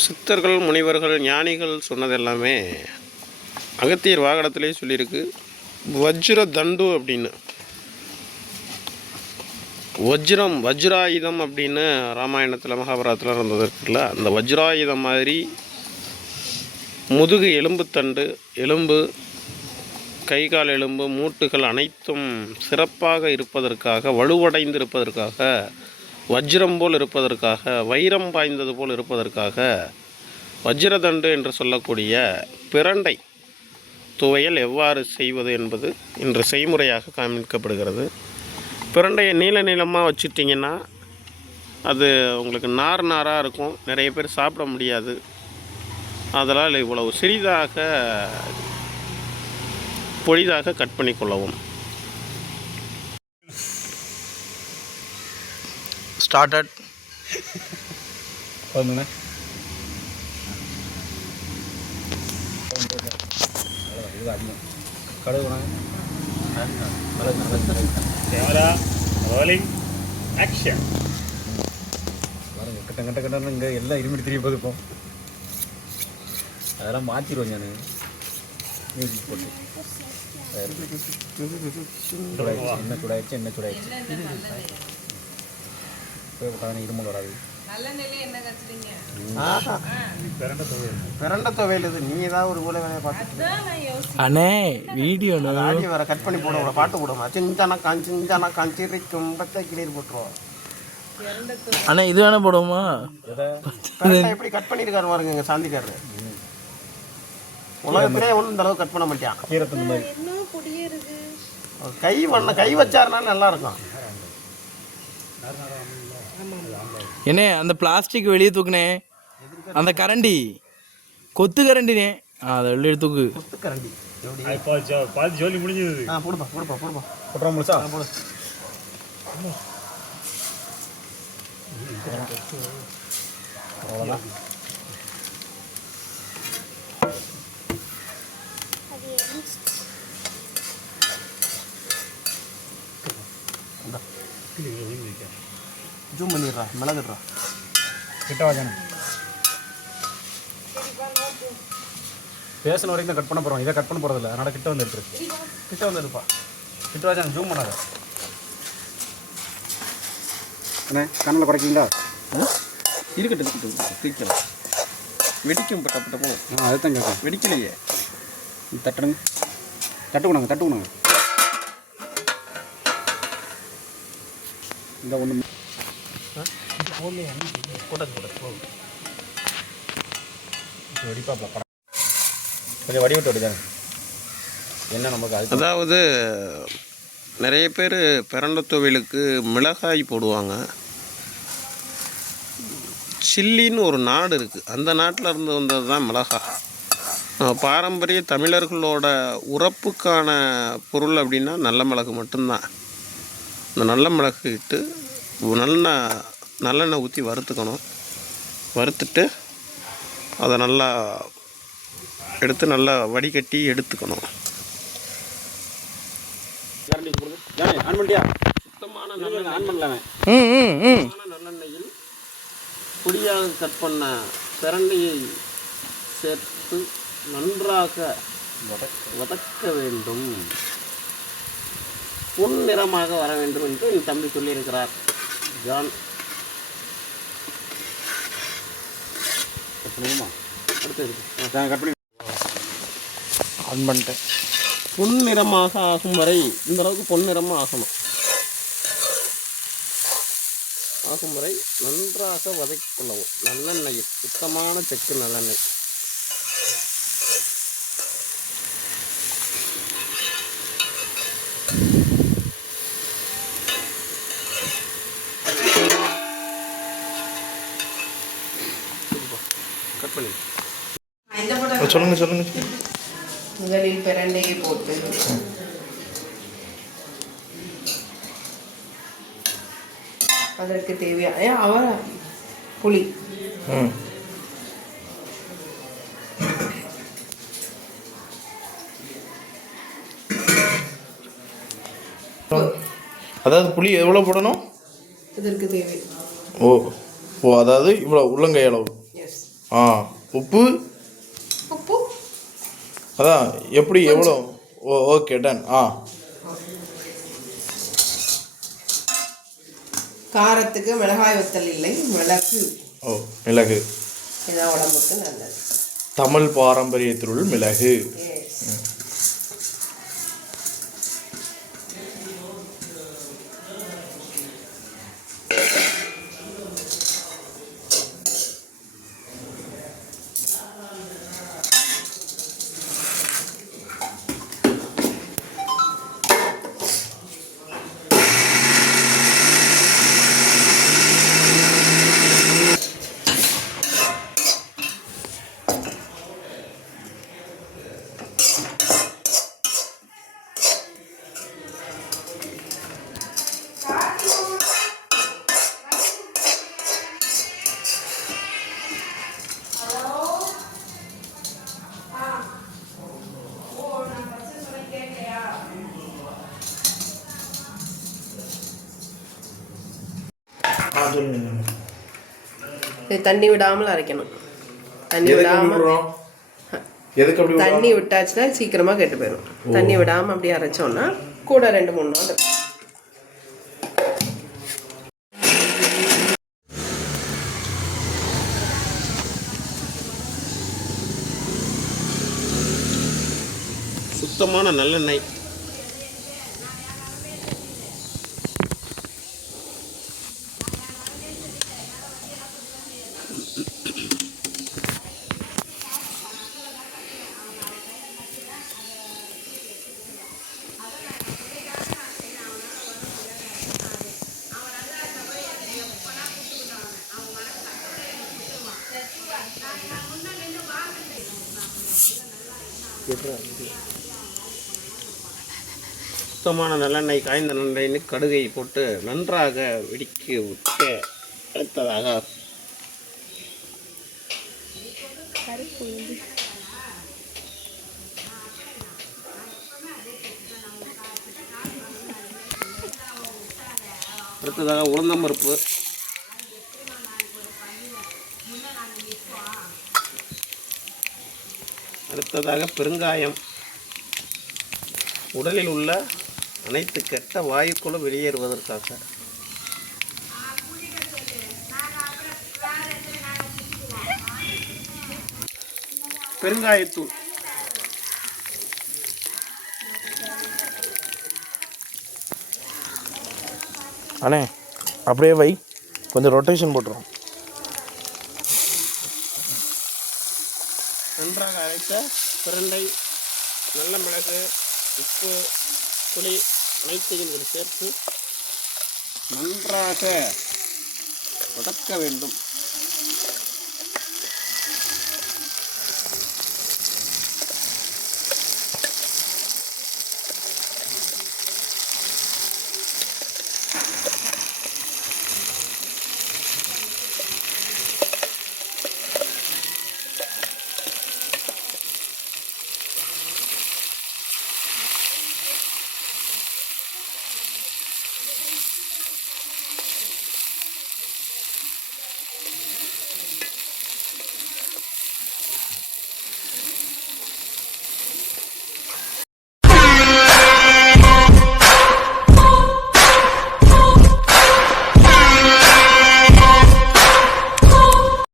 சித்தர்கள் முனிவர்கள் ஞானிகள் சொன்னது எல்லாமே அகத்தியர் வாகனத்திலே சொல்லியிருக்கு. வஜ்ர தண்டு அப்படின்னு. வஜ்ரம் வஜ்ராயுதம் அப்படின்னு ராமாயணத்தில் மகாபாரதத்தில் இருந்தது இருக்குல்ல அந்த வஜ்ராயுதம் மாதிரி முதுகு எலும்புத்தண்டு எலும்பு கை கால் எலும்பு மூட்டுகள் அனைத்தும் சிறப்பாக இருப்பதற்காக வலுவடைந்து இருப்பதற்காக வஜ்ரம் போல் இருப்பதற்காக வைரம் பாய்ந்தது போல் இருப்பதற்காக வஜ்ரதண்டு என்று சொல்லக்கூடிய பிரண்டை துவையல் எவ்வாறு செய்வது என்பது இன்று செய்முறையாக காமிக்கப்படுகிறது பிரண்டையை நீள நீளமாக வச்சுட்டிங்கன்னா அது உங்களுக்கு நார் நாராக இருக்கும். நிறைய பேர் சாப்பிட முடியாது. அதனால் இவ்வளவு சிறிதாக பொடிதாக கட் பண்ணி கொள்ளவும் ஸ்டார்டட் கேமரா ரோலிங் ஆக்ஷன் கட்ட கட்ட கட்டன்னு இங்கே எல்லாம் இருமிட்டு தெரிய போகுது இப்போ அதெல்லாம் மாற்றிடுவேன் நான் மியூசிக் போட்டு. என்ன சூடாயிடுச்சு என்ன சூடாயிடுச்சு போய் விட்டாங்க இருமல் வராது. பிரண்ட துவையல். இது. நீ ஏதாவது ஒரு போல வேலையை பார்த்து அண்ணே வீடியோ வேற கட் பண்ணி போடுவோம் பாட்டு போடுவோம் சிஞ்சானா காஞ்சி சிஞ்சானா காஞ்சி இருக்கும் பச்சை கிளியர் போட்டுருவோம் அண்ணே இது வேணா போடுவோமா? எப்படி கட் பண்ணியிருக்காரு பாருங்க எங்க சாந்திக்காரரு. உலகத்திலே ஒன்றும் இந்த அளவு கட் பண்ண மாட்டான் மாதிரி கை பண்ண கை வச்சாருனா நல்லா இருக்கும். என்ன அந்த பிளாஸ்டிக் வெளியே தூக்குனே. அந்த கரண்டி. கொத்து கரண்டினே. ஆ அதை வெளியே தூக்கு. பாதி ஜோலி முடிஞ்சது. ஆ போடுப்பா போடுப்பா போடுப்பா. போட்டுறோம் முழுசா? ஆ, போடு. அவ்வளோதான் ஜூம் பண்ணிடுறா மிளகுடுறா கிட்ட வாஜானே பேசின வரைக்கும் கட் பண்ண போகிறோம் இதை கட் பண்ண போகிறதில்ல அதனால் கிட்ட வந்து எடுத்துரு. கிட்ட வந்துடுப்பா கிட்ட வாஜானே ஜூம் பண்ணாத. அண்ணே கண்ணில் குறைக்கிங்களா இருக்கட்டும் இருக்கட்டும். சீக்கிரம் வெடிக்கும் பட்ட பட்ட போகும் ஆ அதுதான் கேட்கும் வெடிக்கலையே. தட்டுடுங்க தட்டு கொடுங்க தட்டு கொடுங்க இந்த ஒன்று கூட்டத்து கூட போகும் வெடிப்பாப்ல படம் கொஞ்சம் வடி விட்டு என்ன நமக்கு அதாவது நிறைய பேர் பிரண்ட தொழிலுக்கு மிளகாய் போடுவாங்க. சில்லின்னு ஒரு நாடு இருக்குது அந்த நாட்டில் இருந்து வந்தது தான் மிளகாய் பாரம்பரிய தமிழர்களோட உறப்புக்கான பொருள் அப்படின்னா நல்ல மிளகு மட்டும்தான். இந்த நல்ல மிளகு இட்டு நல்ல நல்லெண்ணெய் ஊற்றி வறுத்துக்கணும். வறுத்துட்டு அதை நல்லா எடுத்து நல்லா வடிகட்டி எடுத்துக்கணும். சுத்தமான நல்லெண்ணெயில் பொடியாக கட் பண்ண பிரண்டையை சேர்த்து நன்றாக வதக்க வேண்டும். பொன் நிறமாக வர வேண்டும் என்று என் தம்பி சொல்லியிருக்கிறார். ஜான் கட் பண்ணுவோமா அடுத்து இருக்கு கட் பண்ணி ஆன் பண்ணிட்டேன். பொன் நிறமாக ஆகும் வரை இந்த அளவுக்கு பொன் நிறமாக ஆகணும் ஆகும் வரை நன்றாக வதக்கிக் கொள்ளவும். நல்லெண்ணெய் சுத்தமான செக்கு நல்லெண்ணெய். கட் பண்ணி சொல்லுங்க சொல்லுங்க. முதலில் பிரண்டையை போட்டு. அதற்கு தேவையான அவர புளி. அதாவது புளி எவ்வளோ போடணும்? இதற்கு தேவை. ஓ ஓ அதாவது இவ்வளோ உள்ளங்கை அளவு ஆ உப்பு? உப்பு. அதான் எப்படி எவ்வளோ ஓ ஓகே டன் ஆ. காரத்துக்கு மிளகாய் வத்தல் இல்லை மிளகு. ஓ மிளகு. இதான் உடம்புக்கு நல்லது. தமிழ் பாரம்பரியத்திலுள் மிளகு. இது தண்ணி விடாமல் அரைக்கணும். தண்ணி எதுக்கு அப்படி விடாம விடுறோம்? எதுக்கு அப்படி தண்ணி விட்டாச்சுன்னா சீக்கிரமா கெட்டு போயிடும் தண்ணி விடாம அப்படியே அரைச்சோம்னா கூட ரெண்டு மூணு நாள். சுத்தமான நல்லெண்ணெய். சுத்தமான நல்லெண்ணெய் காய்ந்த நல்லெண்ணெய் கடுகை போட்டு நன்றாக வெடிக்க விட்டு அடுத்ததாக அடுத்ததாக உளுந்தம்பருப்பு. அடுத்ததாக பெருங்காயம். உடலில் உள்ள அனைத்து கெட்ட வாயுக்களும் வெளியேறுவதற்காக. பெருங்காயத்தூள். அண்ணே அப்படியே வை. கொஞ்சம் ரொட்டேஷன் போட்டுரும். நன்றாக அரைத்த பிரண்டை நல்ல மிளகு உப்பு புளி அனைத்தையும் இதில் சேர்த்து நன்றாக வதக்க வேண்டும்.